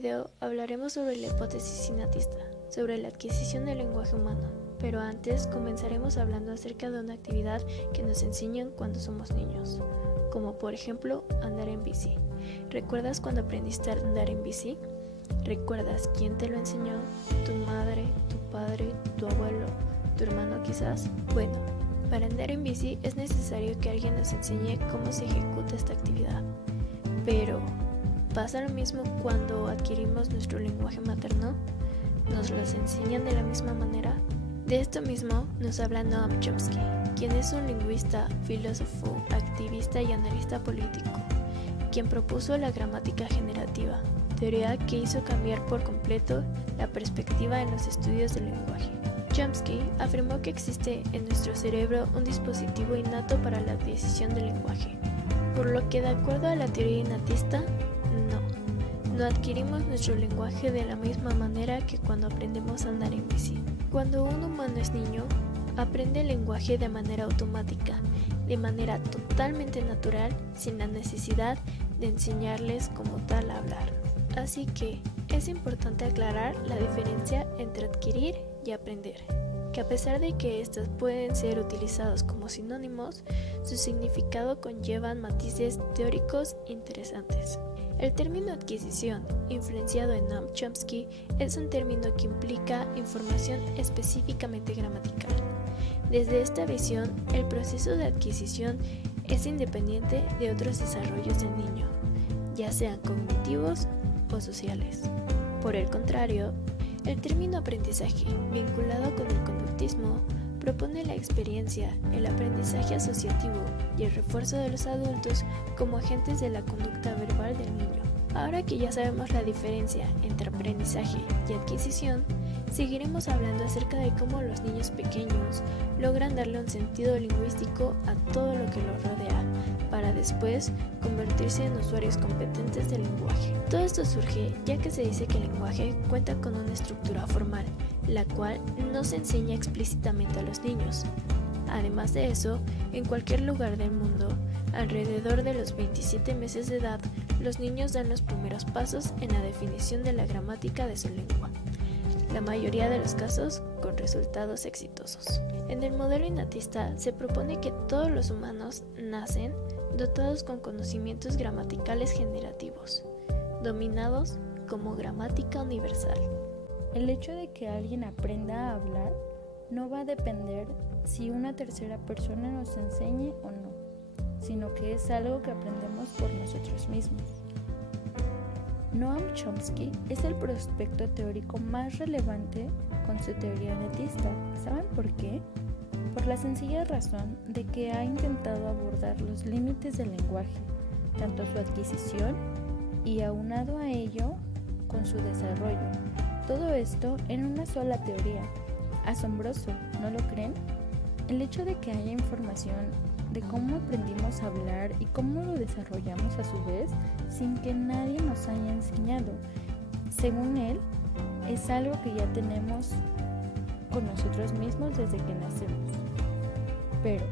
Video hablaremos sobre la hipótesis sinatista, sobre la adquisición del lenguaje humano, pero antes comenzaremos hablando acerca de una actividad que nos enseñan cuando somos niños, como por ejemplo andar en bici. ¿Recuerdas cuando aprendiste a andar en bici? ¿Recuerdas quién te lo enseñó? ¿Tu madre, tu padre, tu abuelo, tu hermano quizás? Bueno, para andar en bici es necesario que alguien nos enseñe cómo se ejecuta esta actividad, pero ¿pasa lo mismo cuando adquirimos nuestro lenguaje materno? ¿Nos los enseñan de la misma manera? De esto mismo nos habla Noam Chomsky, quien es un lingüista, filósofo, activista y analista político, quien propuso la gramática generativa, teoría que hizo cambiar por completo la perspectiva en los estudios del lenguaje. Chomsky afirmó que existe en nuestro cerebro un dispositivo innato para la adquisición del lenguaje, por lo que de acuerdo a la teoría innatista, no adquirimos nuestro lenguaje de la misma manera que cuando aprendemos a andar en bici. Cuando un humano es niño, aprende el lenguaje de manera automática, de manera totalmente natural, sin la necesidad de enseñarles como tal a hablar. Así que es importante aclarar la diferencia entre adquirir y aprender, que a pesar de que estos pueden ser utilizados como sinónimos, su significado conllevan matices teóricos interesantes. El término adquisición, influenciado en Noam Chomsky, es un término que implica información específicamente gramatical. Desde esta visión, el proceso de adquisición es independiente de otros desarrollos del niño, ya sean cognitivos o sociales. Por el contrario, el término aprendizaje, vinculado con el conductismo, propone la experiencia, el aprendizaje asociativo y el refuerzo de los adultos como agentes de la conducta verbal del niño. Ahora que ya sabemos la diferencia entre aprendizaje y adquisición, seguiremos hablando acerca de cómo los niños pequeños logran darle un sentido lingüístico a todo lo que los rodea, para después convertirse en usuarios competentes del lenguaje. Todo esto surge ya que se dice que el lenguaje cuenta con una estructura formal, la cual no se enseña explícitamente a los niños. Además de eso, en cualquier lugar del mundo, alrededor de los 27 meses de edad, los niños dan los primeros pasos en la definición de la gramática de su lengua, la mayoría de los casos con resultados exitosos. En el modelo innatista se propone que todos los humanos nacen dotados con conocimientos gramaticales generativos, dominados como gramática universal. El hecho de que alguien aprenda a hablar no va a depender si una tercera persona nos enseñe o no, sino que es algo que aprendemos por nosotros mismos. Noam Chomsky es el prospecto teórico más relevante con su teoría innatista. ¿Saben por qué? Por la sencilla razón de que ha intentado abordar los límites del lenguaje, tanto su adquisición y aunado a ello con su desarrollo. Todo esto en una sola teoría. Asombroso, ¿no lo creen? El hecho de que haya información de cómo aprendimos a hablar y cómo lo desarrollamos a su vez sin que nadie nos haya enseñado. Según él, es algo que ya tenemos con nosotros mismos desde que nacemos. Pero,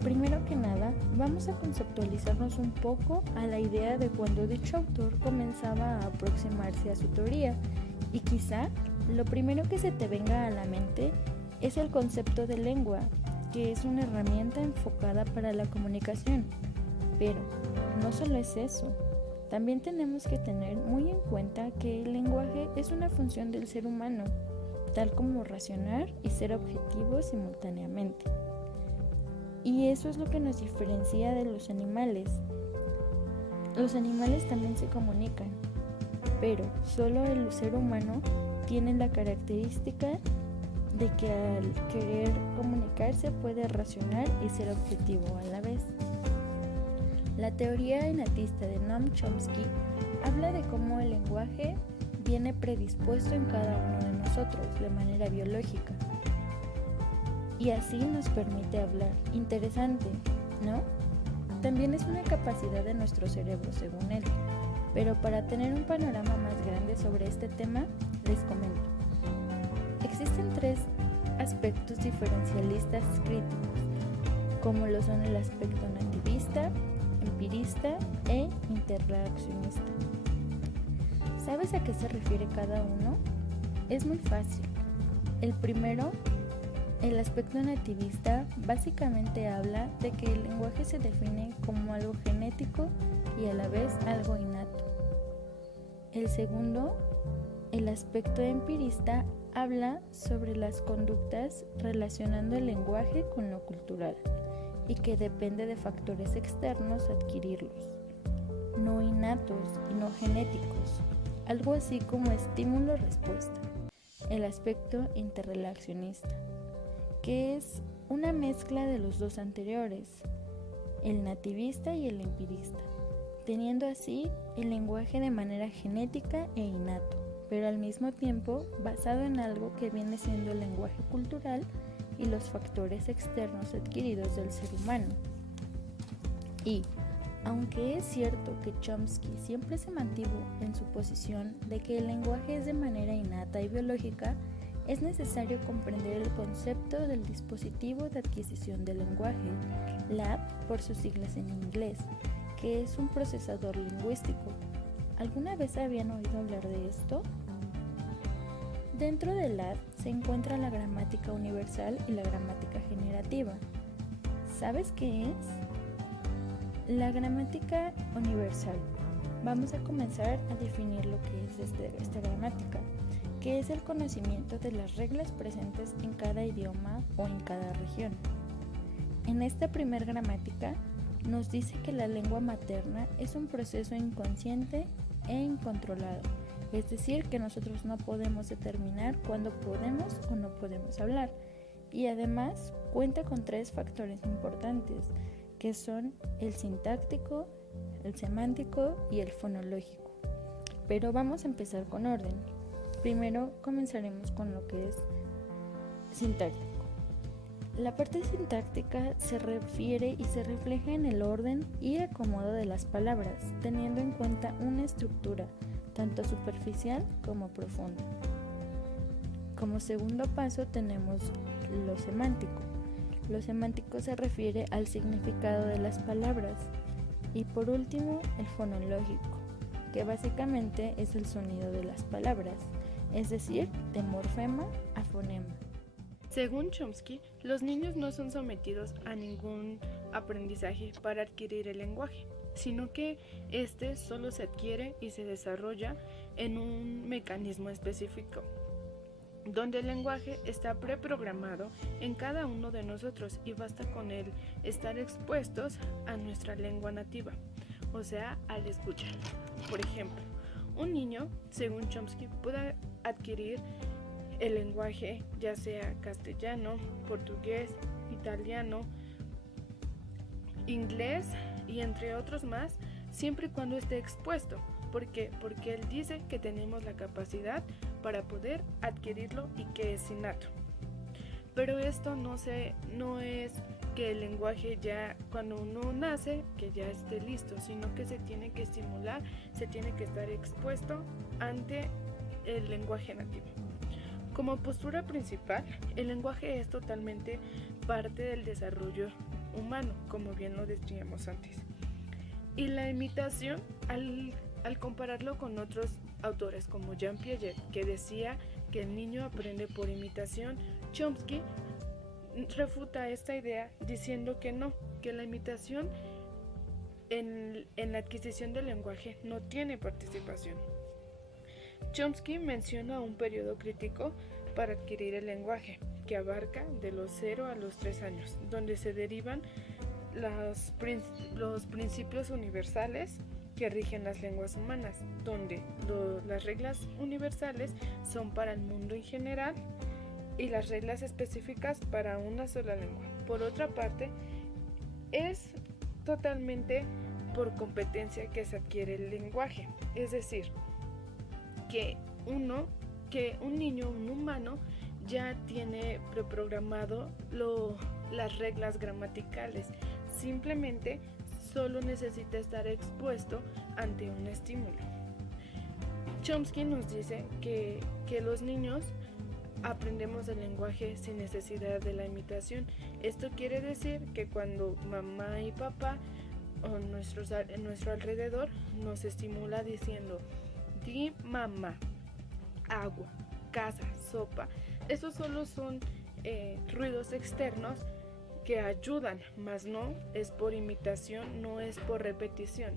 primero que nada, vamos a conceptualizarnos un poco a la idea de cuando dicho autor comenzaba a aproximarse a su teoría. Y quizá lo primero que se te venga a la mente es el concepto de lengua, que es una herramienta enfocada para la comunicación. Pero no solo es eso, también tenemos que tener muy en cuenta que el lenguaje es una función del ser humano, tal como razonar y ser objetivo simultáneamente. Y eso es lo que nos diferencia de los animales. Los animales también se comunican, pero solo el ser humano tiene la característica de que al querer comunicarse puede razonar y ser objetivo a la vez. La teoría innatista de Noam Chomsky habla de cómo el lenguaje viene predispuesto en cada uno de nosotros de manera biológica y así nos permite hablar. Interesante, ¿no? También es una capacidad de nuestro cerebro, según él. Pero para tener un panorama más grande sobre este tema, les comento. Existen tres aspectos diferencialistas críticos, como lo son el aspecto nativista, empirista e interrelacionista. ¿Sabes a qué se refiere cada uno? Es muy fácil. El primero, el aspecto nativista, básicamente habla de que el lenguaje se define como algo genético y a la vez algo innato. El segundo, el aspecto empirista, habla sobre las conductas relacionando el lenguaje con lo cultural y que depende de factores externos adquirirlos, no innatos y no genéticos, algo así como estímulo-respuesta. El aspecto interrelacionista, que es una mezcla de los dos anteriores, el nativista y el empirista, teniendo así el lenguaje de manera genética e innato, pero al mismo tiempo basado en algo que viene siendo el lenguaje cultural y los factores externos adquiridos del ser humano. Y, aunque es cierto que Chomsky siempre se mantuvo en su posición de que el lenguaje es de manera innata y biológica, es necesario comprender el concepto del dispositivo de adquisición del lenguaje, LAB por sus siglas en inglés, que es un procesador lingüístico. ¿Alguna vez habían oído hablar de esto? Dentro del LAB se encuentra la gramática universal y la gramática generativa. ¿Sabes qué es? La gramática universal. Vamos a comenzar a definir lo que es esta gramática, que es el conocimiento de las reglas presentes en cada idioma o en cada región. En esta primer gramática nos dice que la lengua materna es un proceso inconsciente e incontrolado, es decir, que nosotros no podemos determinar cuándo podemos o no podemos hablar, y además cuenta con 3 factores importantes, que son el sintáctico, el semántico y el fonológico. Pero vamos a empezar con orden. Primero comenzaremos con lo que es sintáctico. La parte sintáctica se refiere y se refleja en el orden y acomodo de las palabras, teniendo en cuenta una estructura, tanto superficial como profunda. Como segundo paso tenemos lo semántico. Lo semántico se refiere al significado de las palabras. Y por último, el fonológico, que básicamente es el sonido de las palabras, es decir, de morfema a fonema. Según Chomsky, los niños no son sometidos a ningún aprendizaje para adquirir el lenguaje, sino que este solo se adquiere y se desarrolla en un mecanismo específico, donde el lenguaje está preprogramado en cada uno de nosotros y basta con el estar expuestos a nuestra lengua nativa, o sea, al escuchar. Por ejemplo, un niño, según Chomsky, puede adquirir el lenguaje ya sea castellano, portugués, italiano, inglés y entre otros más, siempre y cuando esté expuesto. ¿Por qué? Porque él dice que tenemos la capacidad para poder adquirirlo y que es innato. Pero esto no es que el lenguaje ya cuando uno nace que ya esté listo, sino que se tiene que estimular, se tiene que estar expuesto ante el lenguaje nativo. Como postura principal, el lenguaje es totalmente parte del desarrollo humano, como bien lo decíamos antes. Y la imitación, al compararlo con otros autores como Jean Piaget, que decía que el niño aprende por imitación, Chomsky refuta esta idea diciendo que no, que la imitación en la adquisición del lenguaje no tiene participación. Chomsky menciona un periodo crítico para adquirir el lenguaje, que abarca de los 0 a los 3 años, donde se derivan los principios universales que rigen las lenguas humanas, donde las reglas universales son para el mundo en general y las reglas específicas para una sola lengua. Por otra parte, es totalmente por competencia que se adquiere el lenguaje, es decir, que un niño, un humano, ya tiene preprogramado las reglas gramaticales, simplemente solo necesita estar expuesto ante un estímulo. Chomsky nos dice que los niños aprendemos el lenguaje sin necesidad de la imitación. Esto quiere decir que cuando mamá y papá o nuestro alrededor nos estimula diciendo ti, mamá, agua, casa, sopa. Esos solo son ruidos externos que ayudan, mas no es por imitación, no es por repetición.